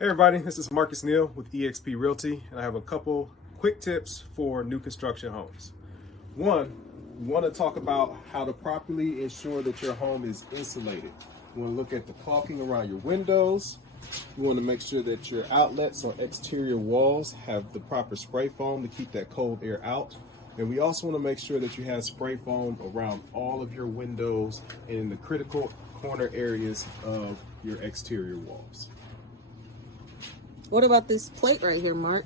Hey everybody, this is Marcus Neal with eXp Realty, and I have a couple quick tips for new construction homes. One, we want to talk about how to properly ensure that your home is insulated. You want to look at the caulking around your windows. You want to make sure that your outlets or exterior walls have the proper spray foam to keep that cold air out. And we also want to make sure that you have spray foam around all of your windows and in the critical corner areas of your exterior walls. What about this plate right here, Mark?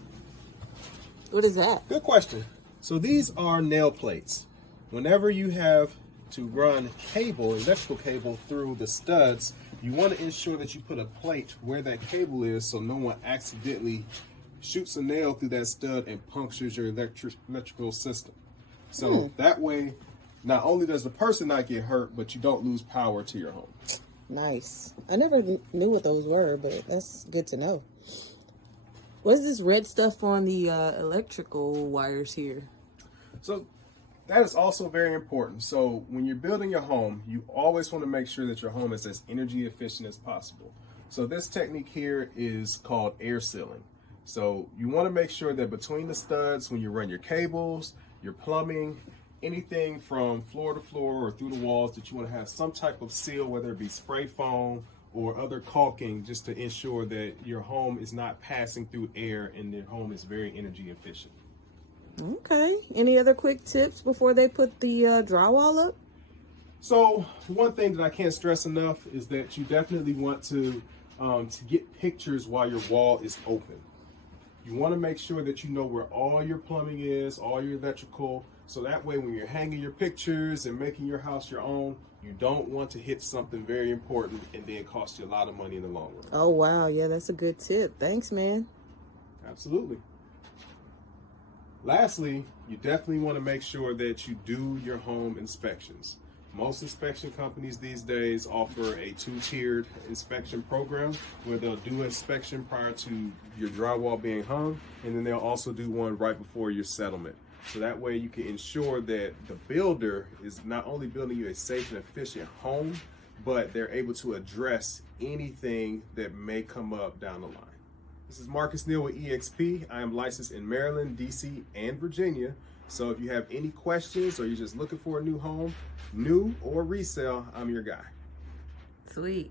What is that? Good question. So these are nail plates. Whenever you have to run cable, electrical cable through the studs, you want to ensure that you put a plate where that cable is so no one accidentally shoots a nail through that stud and punctures your electrical system. So that way, not only does the person not get hurt, but you don't lose power to your home. Nice. I never knew what those were, but that's good to know. What's this red stuff on the electrical wires here? So that is also very important. So when you're building your home, you always want to make sure that your home is as energy efficient as possible. So this technique here is called air sealing. So you want to make sure that between the studs, when you run your cables, your plumbing, anything from floor to floor or through the walls, that you want to have some type of seal, whether it be spray foam or other caulking, just to ensure that your home is not passing through air and your home is very energy efficient. Okay. Any other quick tips before they put the drywall up? So one thing that I can't stress enough is that you definitely want to get pictures while your wall is open. You want to make sure that you know where all your plumbing is, all your electrical, so that way when you're hanging your pictures and making your house your own, you don't want to hit something very important and then cost you a lot of money in the long run. Oh, wow. Yeah, that's a good tip. Thanks, man. Absolutely. Lastly, you definitely want to make sure that you do your home inspections. Most inspection companies these days offer a two-tiered inspection program where they'll do an inspection prior to your drywall being hung, and then they'll also do one right before your settlement. So that way you can ensure that the builder is not only building you a safe and efficient home, but they're able to address anything that may come up down the line. This is Marcus Neal with eXp. I am licensed in Maryland, DC, and Virginia. So if you have any questions or you're just looking for a new home, new or resale, I'm your guy. Sweet.